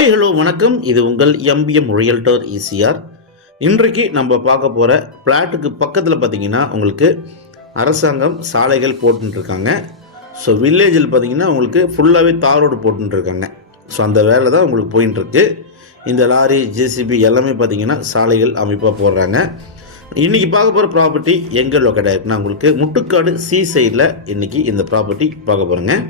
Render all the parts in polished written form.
Hi hello வணக்கம். இது உங்கள் எம்பிஎம் ரியல்டர் ஈசிஆர். இன்றைக்கு நம்ம பார்க்க போகிற பிளாட்டுக்கு பக்கத்தில் பார்த்தீங்கன்னா உங்களுக்கு அரசாங்கம் சாலைகள் போட்டுருக்காங்க. ஸோ வில்லேஜில் பார்த்தீங்கன்னா உங்களுக்கு ஃபுல்லாகவே தார் ரோடு போட்டுருக்காங்க. ஸோ அந்த வேலை தான் உங்களுக்கு போயின்ட்டுருக்கு. இந்த லாரி ஜேசிபி எல்லாமே பார்த்தீங்கன்னா சாலைகள் அமைப்பாக போடுறாங்க. இன்றைக்கி பார்க்க போகிற ப்ராப்பர்ட்டி எங்கே லொக்கேட் ஆகிருக்குன்னா உங்களுக்கு முட்டுக்காடு சி சைடில் இன்றைக்கி இந்த ப்ராப்பர்ட்டி பார்க்க போகிறோங்க.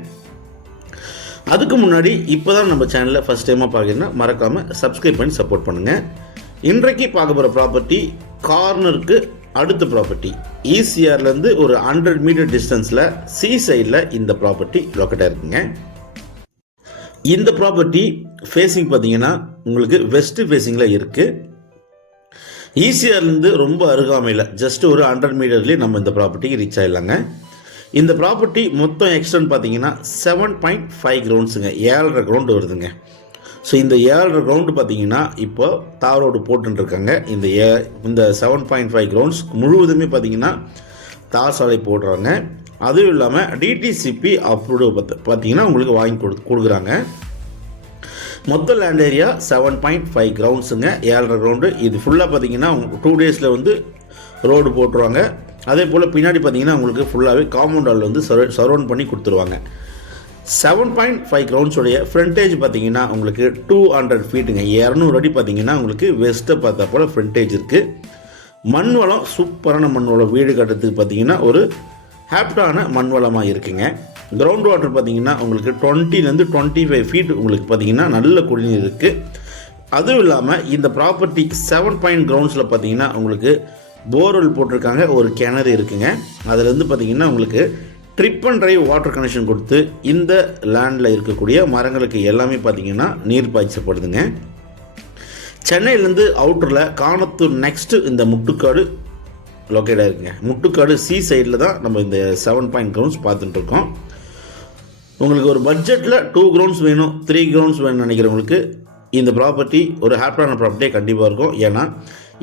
அதுக்கு முன்னாடி இப்போ தான் நம்ம சேனலில் ஃபஸ்ட் டைமாக பார்க்குறீங்கன்னா மறக்காமல் சப்ஸ்கிரைப் பண்ணி சப்போர்ட் பண்ணுங்கள். இன்றைக்கு பார்க்க போகிற ப்ராப்பர்ட்டி கார்னருக்கு அடுத்த ப்ராப்பர்ட்டி ஈசிஆர்லேருந்து ஒரு 100 மீட்டர் டிஸ்டன்ஸில் சி சைடில் இந்த ப்ராப்பர்ட்டி லொக்கேட்டாக இருக்குங்க. இந்த ப்ராப்பர்ட்டி ஃபேஸிங் பார்த்தீங்கன்னா உங்களுக்கு வெஸ்ட் ஃபேஸிங்கில் இருக்குது. ஈசிஆர்லேருந்து ரொம்ப அருகாமையில் ஜஸ்ட் ஒரு 100 மீட்டர்லேயே நம்ம இந்த ப்ராப்பர்ட்டிக்கு ரீச் ஆகிடலாங்க. இந்த ப்ராப்பர்ட்டி மொத்தம் எக்ஸ்டென்ட் பார்த்தீங்கன்னா 7.5 கிரவுண்ட்ஸுங்க, 7.5 கிரவுண்டு வருதுங்க. ஸோ இந்த 7.5 கிரவுண்டு பார்த்தீங்கன்னா இப்போ தார் ரோடு போட்டுருக்காங்க. இந்த 7.5 கிரவுண்ட்ஸ் முழுவதுமே பார்த்தீங்கன்னா தார் சாலை போடுறாங்க. அதுவும் இல்லாமல் டிடிசிபி அப்ரூவ் பார்த்தீங்கன்னா உங்களுக்கு வாங்கி கொடுக்குறாங்க. மொத்த லேண்ட் ஏரியா 7.5 கிரவுண்ட்ஸுங்க, 7.5 கிரவுண்டு. இது ஃபுல்லாக பார்த்தீங்கன்னா 2 டேஸில் வந்து ரோடு போட்டுருவாங்க. அதே போல் பின்னாடி பார்த்தீங்கன்னா உங்களுக்கு ஃபுல்லாகவே காம்பவுண்ட் வால் வந்து சரௌண்ட் பண்ணி கொடுத்துருவாங்க. 7.5 கிரவுண்ட்ஸோடைய ஃப்ரண்டேஜ் பார்த்தீங்கன்னா உங்களுக்கு 200 ஃபீட்டுங்க, 200 அடி பார்த்தீங்கன்னா உங்களுக்கு வெஸ்ட்டை பார்த்தா போல் ஃப்ரண்டேஜ் இருக்குது. மண் வளம் சூப்பரான மண் வளம், வீடு கட்டுறதுக்கு பார்த்தீங்கன்னா ஒரு ஹேப்டான மண் வளமாக இருக்குங்க. கிரவுண்ட் வாட்டர் பார்த்தீங்கன்னா உங்களுக்கு 20 to 25 ஃபீட் உங்களுக்கு பார்த்தீங்கன்னா நல்ல குடிநீர் இருக்குது. அதுவும் இல்லாமல் இந்த ப்ராப்பர்ட்டி 7 கிரவுண்ட்ஸில் பார்த்தீங்கன்னா உங்களுக்கு போர்வெல் போட்டிருக்காங்க, ஒரு கிணறு இருக்குங்க. அதிலேருந்து பார்த்தீங்கன்னா உங்களுக்கு trip and drive water connection கொடுத்து இந்த லேண்டில் இருக்கக்கூடிய மரங்களுக்கு எல்லாமே பார்த்தீங்கன்னா நீர் பாய்ச்சப்படுதுங்க. சென்னையிலேருந்து அவுட்டரில் காணத்தூர் நெக்ஸ்ட்டு இந்த முட்டுக்காடு லொக்கேட் ஆகிருக்குங்க. முட்டுக்காடு சி சைடில் தான் நம்ம இந்த 7 கிரவுண்ட்ஸ் பார்த்துட்டுருக்கோம். உங்களுக்கு ஒரு பட்ஜெட்டில் 2 கிரவுண்ட்ஸ் வேணும், 3 கிரவுண்ட்ஸ் வேணும்னு நினைக்கிறவங்களுக்கு இந்த ப்ராப்பர்ட்டி ஒரு ஹாப்பியான ப்ராப்பர்ட்டியே கண்டிப்பாக இருக்கும். ஏன்னா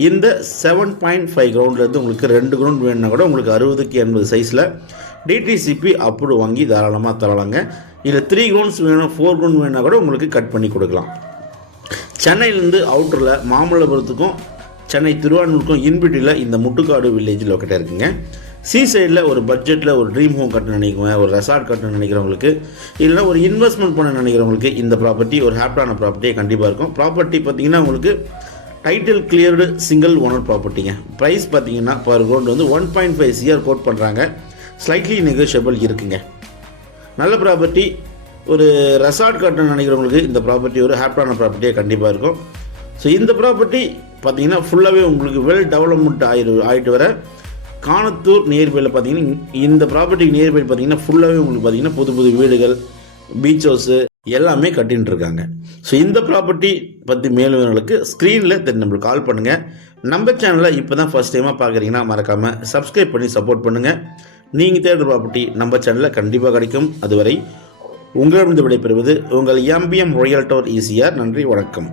இந்த 7.5 கிரவுண்ட்லேருந்து உங்களுக்கு 2 கிரவுண்ட் வேணுன்னா கூட உங்களுக்கு 60க்கு 80 சைஸில் டிடிசிபி அப்ரூவ் வாங்கி தாராளமாக தரலாங்க. இல்லை 3 கிரவுண்ட்ஸ் வேணும், 4 கிரவுண்ட் வேணுன்னா கூட உங்களுக்கு கட் பண்ணி கொடுக்கலாம். சென்னையிலேருந்து அவுட்டரில் மாமல்லபுரத்துக்கும் சென்னை திருவாரூருக்கும் இன்பிட்டியில் இந்த முட்டுக்காடு வில்லேஜ் லொக்கேட்டாக இருக்குங்க. சி சைடில் ஒரு பட்ஜெட்டில் ஒரு ட்ரீம் ஹோம் கட்டணும் நினைக்குவேன், ஒரு ரெசார்ட் கட்டணும் நினைக்கிறவங்களுக்கு, இல்லைனா ஒரு இன்வெஸ்ட்மெண்ட் பண்ண நினைக்கிறவங்களுக்கு இந்த ப்ராப்பர்ட்டி ஒரு ஹாப்பியான ப்ராப்பர்ட்டியே கண்டிப்பாக இருக்கும். ப்ராப்பர்ட்டி பார்த்திங்கன்னா உங்களுக்கு டைட்டில் கிளியர்டு சிங்கிள் ஓனர் ப்ராப்பர்ட்டிங்க. ப்ரைஸ் பார்த்தீங்கன்னா பர் கிரவுண்ட் வந்து 1.5 CR கோட் பண்ணுறாங்க. ஸ்லைட்லி நெகோஷியபிள் இருக்குங்க. நல்ல ப்ராப்பர்ட்டி. ஒரு ரெசார்ட் கட்டணும்னு நினைக்கிறவங்களுக்கு இந்த ப்ராப்பர்ட்டி ஒரு ஹாப்பியான ப்ராப்பர்ட்டியாக கண்டிப்பாக இருக்கும். ஸோ இந்த ப்ராப்பர்ட்டி பார்த்தீங்கன்னா ஃபுல்லாகவே உங்களுக்கு வெல் டெவலப்மெண்ட் ஆகிட்டு வர காணத்தூர் நியர்பையில் பார்த்தீங்கன்னா இந்த ப்ராப்பர்ட்டி நியர்பை பார்த்தீங்கன்னா ஃபுல்லாகவே உங்களுக்கு பார்த்தீங்கன்னா புது புது வீடுகள், பீச் ஹவுஸு எல்லாமே கட்டின்னு இருக்காங்க. ஸோ இந்த ப்ராப்பர்ட்டி பற்றி மேலும் உங்களுக்கு ஸ்க்ரீனில் நம்மளுக்கு கால் பண்ணுங்கள். நம்ம சேனலை இப்போ தான் ஃபஸ்ட் டைமாக பார்க்குறீங்கன்னா மறக்காமல் சப்ஸ்கிரைப் பண்ணி சப்போர்ட் பண்ணுங்கள். நீங்கள் தேடுற ப்ராப்பர்ட்டி நம்ம சேனலில் கண்டிப்பாக கிடைக்கும். அதுவரை உங்களிடம் விடைபெறுவது உங்கள் எம்பிஎம் ரியல்டர் ஈசிஆர். நன்றி, வணக்கம்.